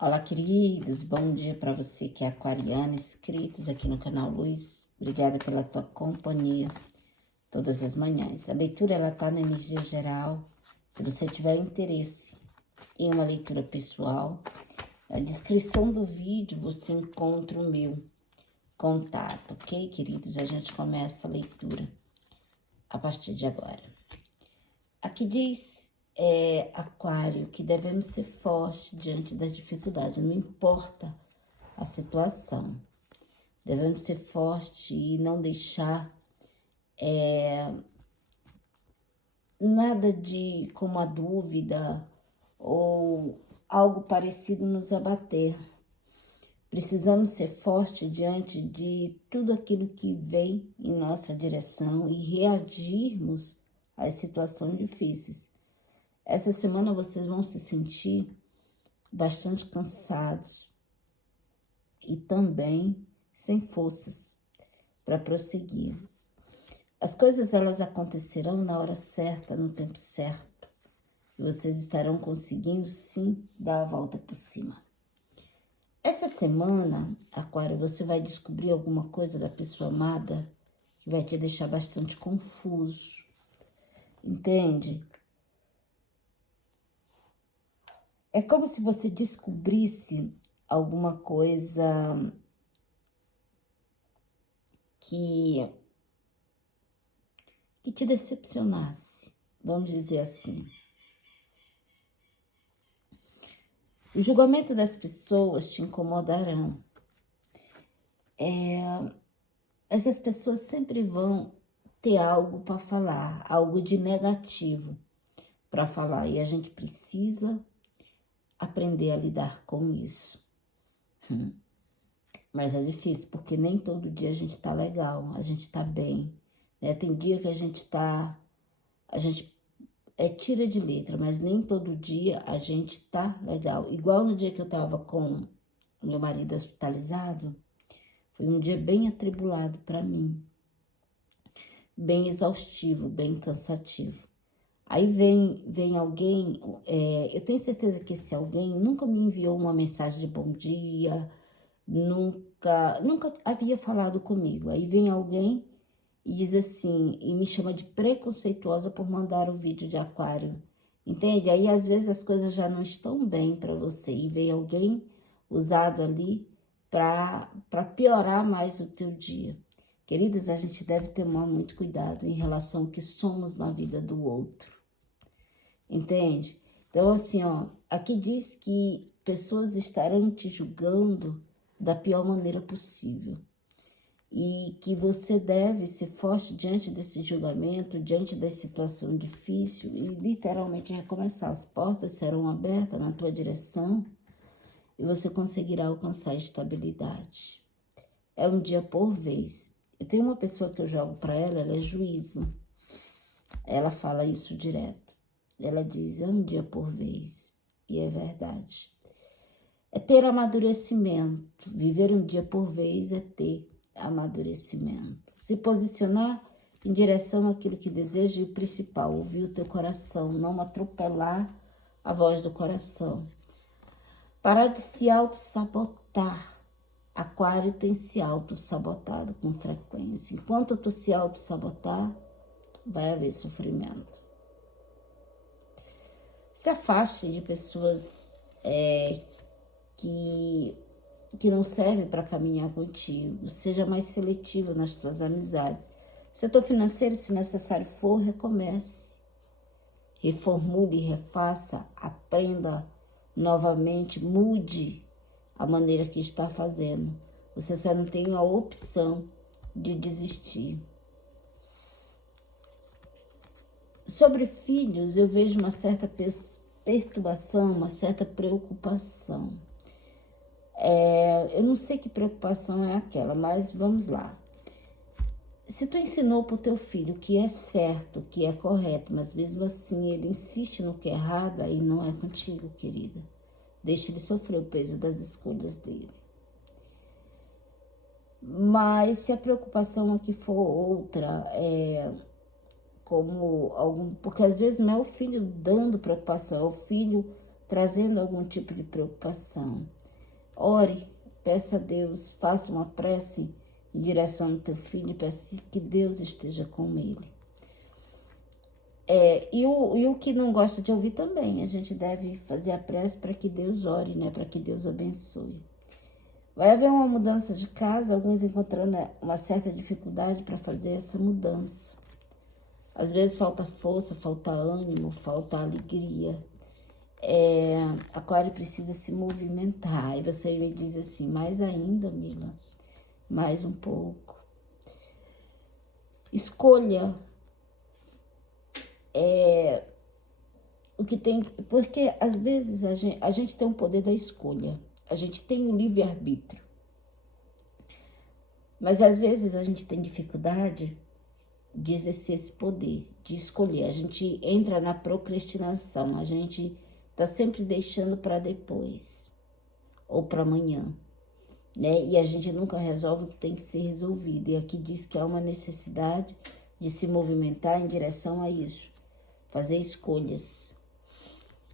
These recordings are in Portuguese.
Olá, queridos, bom dia para você que é aquariano, inscritos aqui no canal Luz. Obrigada pela tua companhia todas as manhãs. A leitura, ela tá na energia geral. Se você tiver interesse em uma leitura pessoal, na descrição do vídeo você encontra o meu contato, ok, queridos? A gente começa a leitura a partir de agora. Aqui diz, Aquário, que devemos ser fortes diante das dificuldades, não importa a situação. Devemos ser fortes e não deixar nada de como a dúvida ou algo parecido nos abater. Precisamos ser fortes diante de tudo aquilo que vem em nossa direção e reagirmos às situações difíceis. Essa semana vocês vão se sentir bastante cansados e também sem forças para prosseguir. As coisas, elas acontecerão na hora certa, no tempo certo. E vocês estarão conseguindo, sim, dar a volta por cima. Essa semana, Aquário, você vai descobrir alguma coisa da pessoa amada que vai te deixar bastante confuso. Entende? É como se você descobrisse alguma coisa que te decepcionasse, vamos dizer assim. O julgamento das pessoas te incomodarão. Essas pessoas sempre vão ter algo para falar, algo de negativo para falar. E a gente precisa aprender a lidar com isso. Mas é difícil, porque nem todo dia a gente tá legal, a gente tá bem, né? Tem dia que a gente tira de letra, mas nem todo dia a gente tá legal. Igual no dia que eu tava com meu marido hospitalizado, foi um dia bem atribulado para mim, bem exaustivo, bem cansativo. Aí vem alguém, eu tenho certeza que esse alguém nunca me enviou uma mensagem de bom dia, nunca havia falado comigo. Aí vem alguém e diz assim, e me chama de preconceituosa por mandar o vídeo de aquário, entende? Aí às vezes as coisas já não estão bem para você e vem alguém usado ali para piorar mais o teu dia. Queridos, a gente deve tomar muito cuidado em relação ao que somos na vida do outro, entende? Então assim, ó, aqui diz que pessoas estarão te julgando da pior maneira possível. E que você deve ser forte diante desse julgamento, diante da situação difícil e literalmente recomeçar. As portas serão abertas na tua direção e você conseguirá alcançar estabilidade. É um dia por vez. Eu tenho uma pessoa que eu jogo para ela, ela é juíza. Ela fala isso direto. Ela diz, é um dia por vez. E é verdade. É ter amadurecimento. Viver um dia por vez é ter amadurecimento. Se posicionar em direção àquilo que deseja e o principal, ouvir o teu coração, não atropelar a voz do coração. Parar de se auto-sabotar. Aquário tem se auto-sabotado com frequência. Enquanto tu se auto-sabotar, vai haver sofrimento. Se afaste de pessoas que não serve para caminhar contigo. Seja mais seletivo nas tuas amizades. Setor financeiro, se necessário for, recomece. Reformule, refaça, aprenda novamente, mude a maneira que está fazendo. Você só não tem a opção de desistir. Sobre filhos, eu vejo uma certa perturbação, uma certa preocupação. Eu não sei que preocupação é aquela, mas vamos lá. Se tu ensinou pro teu filho o que é certo, o que é correto, mas mesmo assim ele insiste no que é errado, aí não é contigo, querida. Deixa ele sofrer o peso das escolhas dele. Mas se a preocupação aqui for outra, como algum... Porque às vezes não é o filho dando preocupação, é o filho trazendo algum tipo de preocupação. Ore, peça a Deus, faça uma prece em direção ao teu filho e peça que Deus esteja com ele. E o que não gosta de ouvir também, a gente deve fazer a prece para que Deus ore, né? Para que Deus abençoe. Vai haver uma mudança de casa, alguns encontrando uma certa dificuldade para fazer essa mudança. Às vezes falta força, falta ânimo, falta alegria. Aquário precisa se movimentar. E você me diz assim, mais ainda, Mila, mais um pouco. Escolha o que tem, porque às vezes a gente tem o poder da escolha, a gente tem o livre-arbítrio, mas às vezes a gente tem dificuldade de exercer esse poder, de escolher. A gente entra na procrastinação, a gente tá sempre deixando para depois ou para amanhã, né? E a gente nunca resolve o que tem que ser resolvido. E aqui diz que há uma necessidade de se movimentar em direção a isso, fazer escolhas.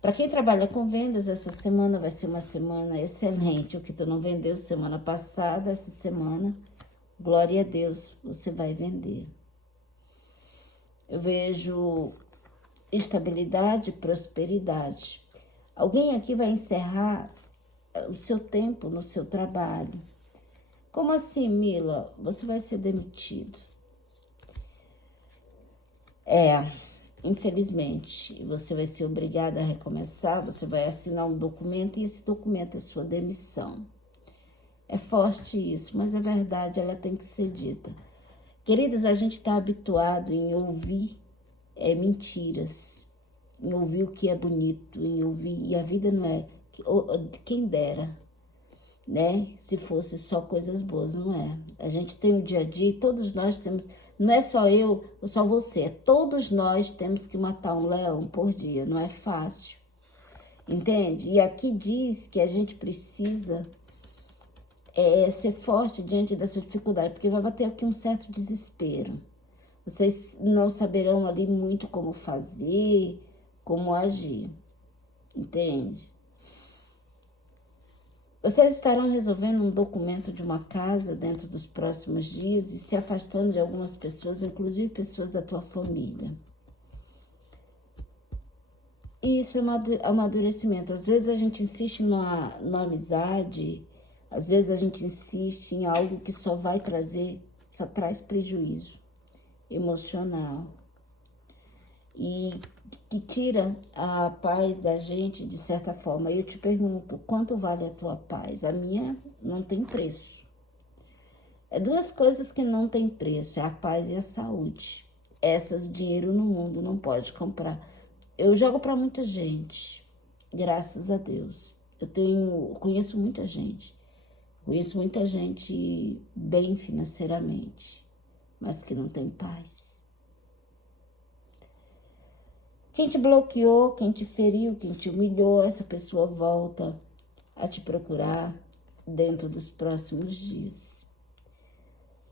Para quem trabalha com vendas, essa semana vai ser uma semana excelente. O que tu não vendeu semana passada, essa semana, glória a Deus, você vai vender. Eu vejo estabilidade, prosperidade. Alguém aqui vai encerrar o seu tempo no seu trabalho. Como assim, Mila? Você vai ser demitido. Infelizmente, você vai ser obrigada a recomeçar, você vai assinar um documento e esse documento é sua demissão. É forte isso, mas é verdade, ela tem que ser dita. Queridas, a gente está habituado em ouvir mentiras, em ouvir o que é bonito, em ouvir, e a vida não é, quem dera, né? Se fosse só coisas boas, não é. A gente tem o dia a dia e todos nós temos, não é só eu ou só você, todos nós temos que matar um leão por dia, não é fácil, entende? E aqui diz que a gente precisa ser forte diante dessa dificuldade, porque vai bater aqui um certo desespero. Vocês não saberão ali muito como fazer, como agir, entende? Vocês estarão resolvendo um documento de uma casa dentro dos próximos dias e se afastando de algumas pessoas, inclusive pessoas da tua família. E isso é amadurecimento. Às vezes a gente insiste numa amizade, às vezes a gente insiste em algo que só traz prejuízo emocional. E que tira a paz da gente de certa forma. Eu te pergunto, quanto vale a tua paz? A minha não tem preço. É duas coisas que não tem preço, é a paz e a saúde. Essas dinheiro no mundo não pode comprar. Eu jogo para muita gente, graças a Deus. Conheço muita gente. Conheço muita gente bem financeiramente, mas que não tem paz. Quem te bloqueou, quem te feriu, quem te humilhou, essa pessoa volta a te procurar dentro dos próximos dias.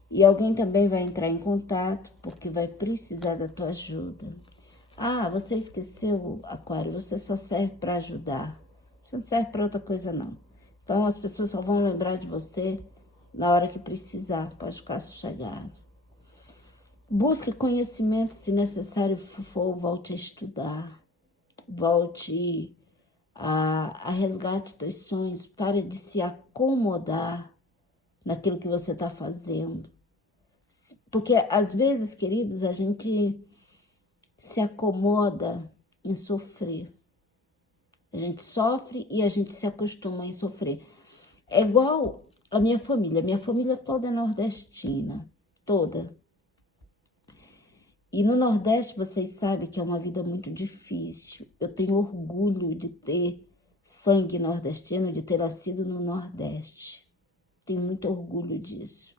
E alguém também vai entrar em contato porque vai precisar da tua ajuda. Ah, você esqueceu, Aquário, você só serve para ajudar. Você não serve para outra coisa, não. Então, as pessoas só vão lembrar de você na hora que precisar. Pode ficar sossegado. Busque conhecimento, se necessário for, volte a estudar. Volte a resgate dos sonhos. Pare de se acomodar naquilo que você está fazendo. Porque, às vezes, queridos, a gente se acomoda em sofrer. A gente sofre e a gente se acostuma em sofrer. É igual a minha família. Minha família toda é nordestina. Toda. E no Nordeste, vocês sabem que é uma vida muito difícil. Eu tenho orgulho de ter sangue nordestino, de ter nascido no Nordeste. Tenho muito orgulho disso.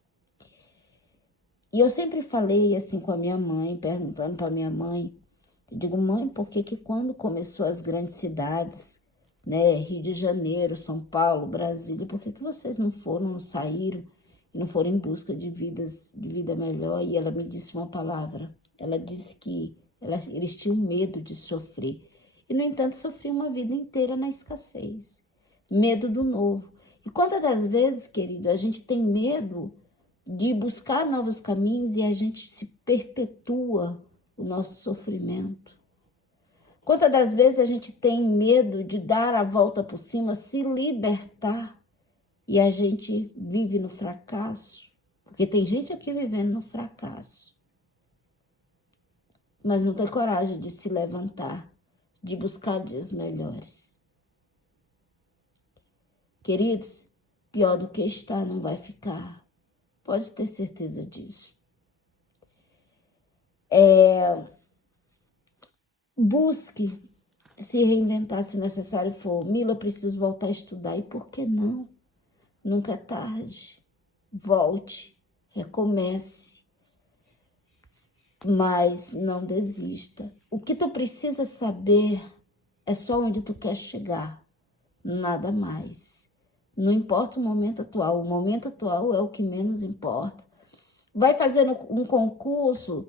E eu sempre falei assim com a minha mãe, perguntando para minha mãe, eu digo, mãe, por que quando começou as grandes cidades, né, Rio de Janeiro, São Paulo, Brasília, por que vocês não saíram e não foram em busca de vida melhor? E ela me disse uma palavra. Ela disse que eles tinham medo de sofrer. E, no entanto, sofri uma vida inteira na escassez. Medo do novo. E quantas das vezes, querido, a gente tem medo de buscar novos caminhos e a gente se perpetua o nosso sofrimento? Quantas das vezes a gente tem medo de dar a volta por cima, se libertar, e a gente vive no fracasso? Porque tem gente aqui vivendo no fracasso, mas não tem coragem de se levantar, de buscar dias melhores. Queridos, pior do que está não vai ficar. Pode ter certeza disso. Busque se reinventar se necessário for. Mila, eu preciso voltar a estudar. E por que não? Nunca é tarde. Volte, recomece, mas não desista. O que tu precisa saber é só onde tu quer chegar, nada mais. Não importa o momento atual é o que menos importa. Vai fazer um concurso,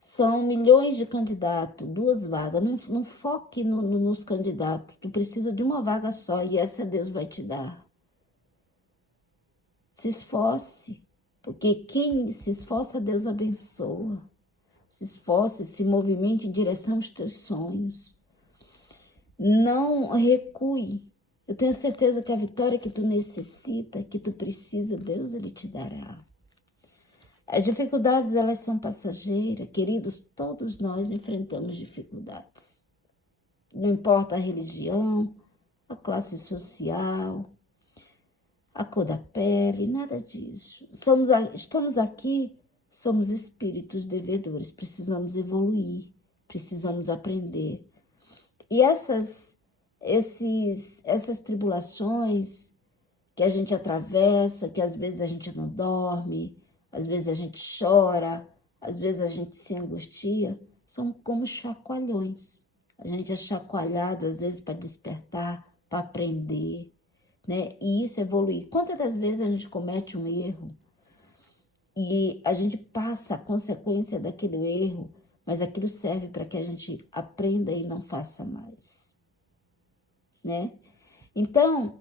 são milhões de candidatos, 2 vagas. Não foque nos candidatos, tu precisa de uma vaga só e essa Deus vai te dar. Se esforce, porque quem se esforça, Deus abençoa. Se esforce, se movimente em direção aos teus sonhos. Não recue. Eu tenho certeza que a vitória que tu necessita, que tu precisa, Deus, Ele te dará. As dificuldades, elas são passageiras. Queridos, todos nós enfrentamos dificuldades. Não importa a religião, a classe social, a cor da pele, nada disso. Estamos aqui, somos espíritos devedores, precisamos evoluir, precisamos aprender. E essas tribulações que a gente atravessa, que às vezes a gente não dorme, às vezes a gente chora, às vezes a gente se angustia, são como chacoalhões. A gente é chacoalhado às vezes para despertar, para aprender, né? E isso é evoluir. Quantas das vezes a gente comete um erro e a gente passa a consequência daquele erro, mas aquilo serve para que a gente aprenda e não faça mais, né? Então,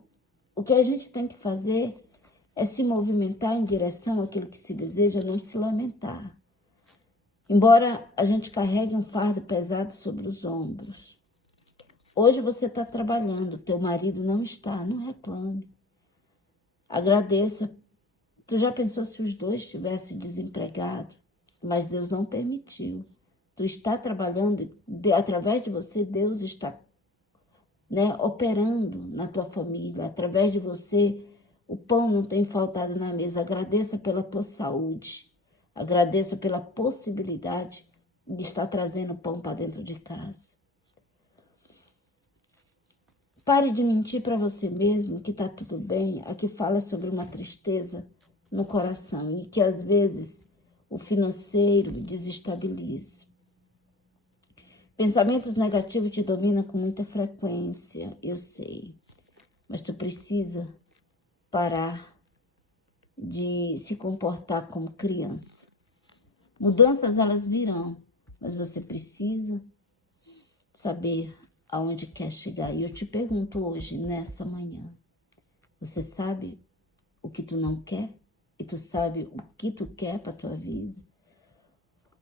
o que a gente tem que fazer é se movimentar em direção àquilo que se deseja, não se lamentar. Embora a gente carregue um fardo pesado sobre os ombros. Hoje você está trabalhando, teu marido não está, não reclame. Agradeça. Tu já pensou se os dois estivessem desempregados? Mas Deus não permitiu. Tu está trabalhando, através de você, Deus está, né, operando na tua família. Através de você, o pão não tem faltado na mesa. Agradeça pela tua saúde. Agradeça pela possibilidade de estar trazendo pão para dentro de casa. Pare de mentir para você mesmo que está tudo bem. Aqui fala sobre uma tristeza no coração e que às vezes o financeiro desestabiliza. Pensamentos negativos te dominam com muita frequência, eu sei. Mas tu precisa parar de se comportar como criança. Mudanças, elas virão, mas você precisa saber aonde quer chegar. E eu te pergunto hoje, nessa manhã, você sabe o que tu não quer? E tu sabe o que tu quer para tua vida?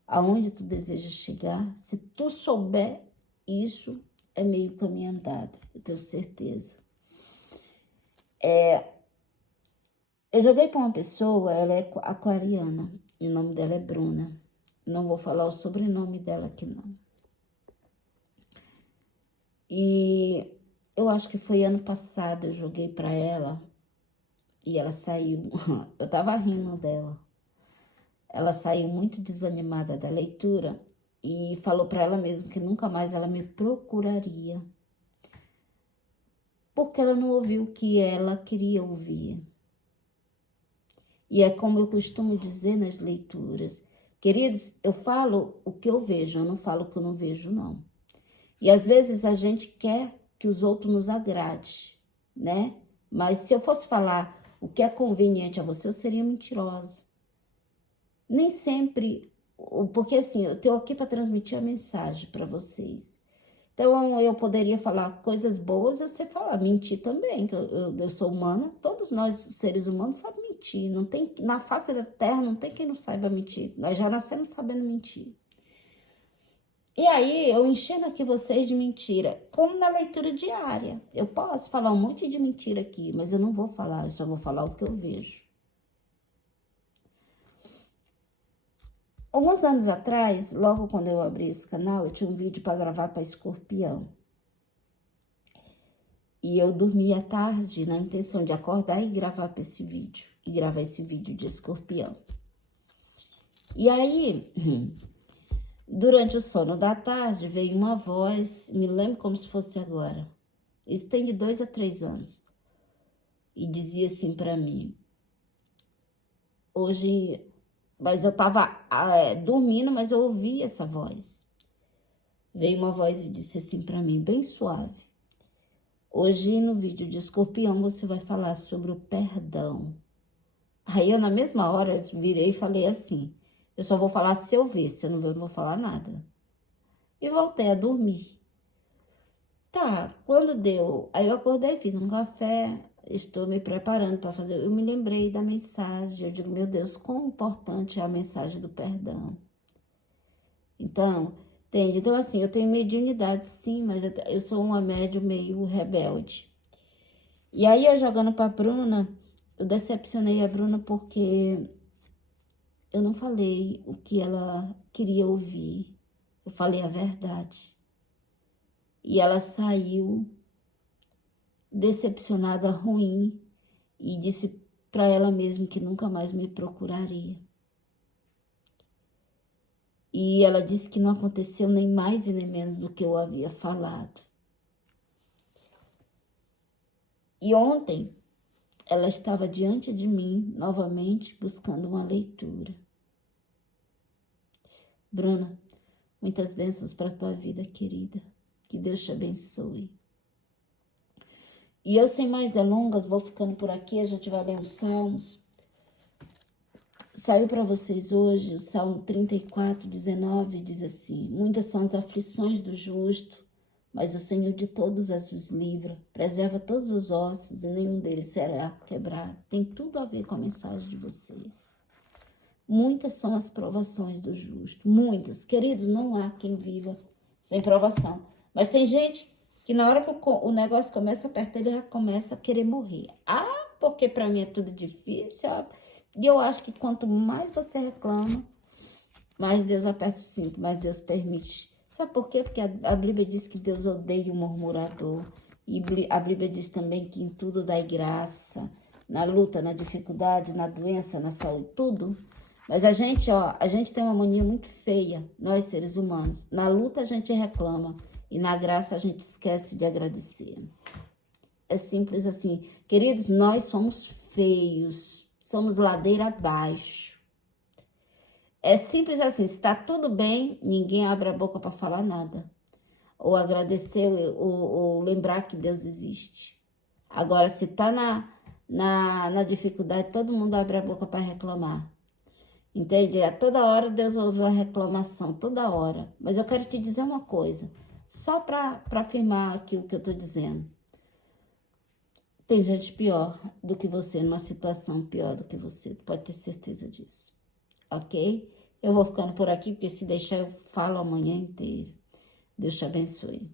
Aonde tu deseja chegar? Se tu souber isso, é meio caminho andado, eu tenho certeza. Eu joguei para uma pessoa, ela é aquariana, e o nome dela é Bruna. Não vou falar o sobrenome dela aqui, não. E eu acho que foi ano passado, eu joguei para ela, e ela saiu, eu tava rindo dela. Ela saiu muito desanimada da leitura e falou para ela mesma que nunca mais ela me procuraria. Porque ela não ouviu o que ela queria ouvir. E é como eu costumo dizer nas leituras. Queridos, eu falo o que eu vejo, eu não falo o que eu não vejo, não. E às vezes a gente quer que os outros nos agrade, né? Mas se eu fosse falar o que é conveniente a você, eu seria mentirosa. Nem sempre, porque assim, eu estou aqui para transmitir a mensagem para vocês. Então, eu poderia falar coisas boas e você falar, mentir também, que eu sou humana, todos nós, seres humanos, sabemos mentir. Não tem, na face da terra não tem quem não saiba mentir. Nós já nascemos sabendo mentir. E aí, eu enchendo aqui vocês de mentira, como na leitura diária. Eu posso falar um monte de mentira aqui, mas eu não vou falar, eu só vou falar o que eu vejo. Alguns anos atrás, logo quando eu abri esse canal, eu tinha um vídeo para gravar para Escorpião. E eu dormi à tarde na intenção de acordar e gravar para esse vídeo. E gravar esse vídeo de Escorpião. E aí, durante o sono da tarde, veio uma voz, me lembro como se fosse agora. Isso tem de 2 a 3 anos. E dizia assim para mim, hoje... Mas eu tava dormindo, mas eu ouvi essa voz. Veio uma voz e disse assim para mim, bem suave. Hoje, no vídeo de Escorpião, você vai falar sobre o perdão. Aí eu, na mesma hora, virei e falei assim, eu só vou falar se eu ver, se eu não ver, eu não vou falar nada. E voltei a dormir. Tá, quando deu... Aí eu acordei, fiz um café, estou me preparando para fazer... Eu me lembrei da mensagem, eu digo, meu Deus, quão importante é a mensagem do perdão. Então, entende? Então, assim, eu tenho mediunidade, sim, mas eu sou uma médium meio rebelde. E aí, eu jogando pra Bruna, eu decepcionei a Bruna porque eu não falei o que ela queria ouvir. Eu falei a verdade. E ela saiu decepcionada, ruim, e disse pra ela mesma que nunca mais me procuraria. E ela disse que não aconteceu nem mais e nem menos do que eu havia falado. E ontem, ela estava diante de mim, novamente, buscando uma leitura. Bruna, muitas bênçãos para a tua vida, querida. Que Deus te abençoe. E eu, sem mais delongas, vou ficando por aqui, a gente vai ler os Salmos. Saiu para vocês hoje o Salmo 34, 19, diz assim, muitas são as aflições do justo, mas o Senhor de todos os livra, preserva todos os ossos e nenhum deles será quebrado. Tem tudo a ver com a mensagem de vocês. Muitas são as provações do justo, muitas. Queridos, não há quem viva sem provação. Mas tem gente que na hora que o negócio começa a apertar, ele já começa a querer morrer. Ah, porque para mim é tudo difícil. E eu acho que quanto mais você reclama, mais Deus aperta o cinto, mais Deus permite. Sabe por quê? Porque a Bíblia diz que Deus odeia o murmurador. E a Bíblia diz também que em tudo dá graça. Na luta, na dificuldade, na doença, na saúde, tudo. Mas a gente tem uma mania muito feia, nós seres humanos. Na luta a gente reclama e na graça a gente esquece de agradecer. É simples assim. Queridos, nós somos feios, somos ladeira abaixo. É simples assim, se está tudo bem, ninguém abre a boca para falar nada. Ou agradecer, ou lembrar que Deus existe. Agora, se está na dificuldade, todo mundo abre a boca para reclamar. Entende? A toda hora Deus ouve a reclamação, toda hora. Mas eu quero te dizer uma coisa, só para afirmar aqui o que eu estou dizendo. Tem gente pior do que você, numa situação pior do que você, pode ter certeza disso. Ok? Eu vou ficando por aqui, porque se deixar eu falo a manhã inteira. Deus te abençoe.